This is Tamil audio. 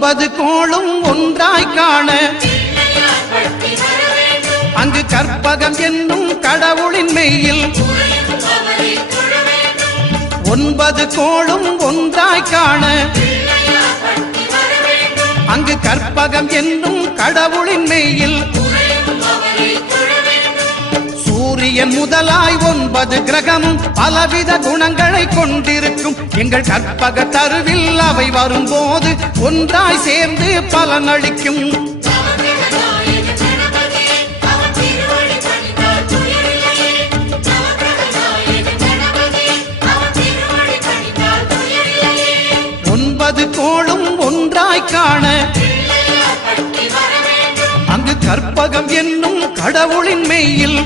9 கோளும் ஒன்றாய் காண அங்கு கற்பகம் என்னும் கடவுளின் மெய்யில் 9 கோளும் ஒன்றாய் காண அங்கு கற்பகம் என்னும் கடவுளின் மெய்யில் சூரியன் முதலாய் 9 கிரகமும் பலவித குணங்களை கொண்டிருக்கும் எங்கள் கற்பக தருவில் அவை வரும்போது ஒன்றாய் சேர்ந்து பலனளிக்கும். கோளும் ஒன்றாய் காண அங்கு கற்பகம் என்னும் கடவுளின் மெய்யில்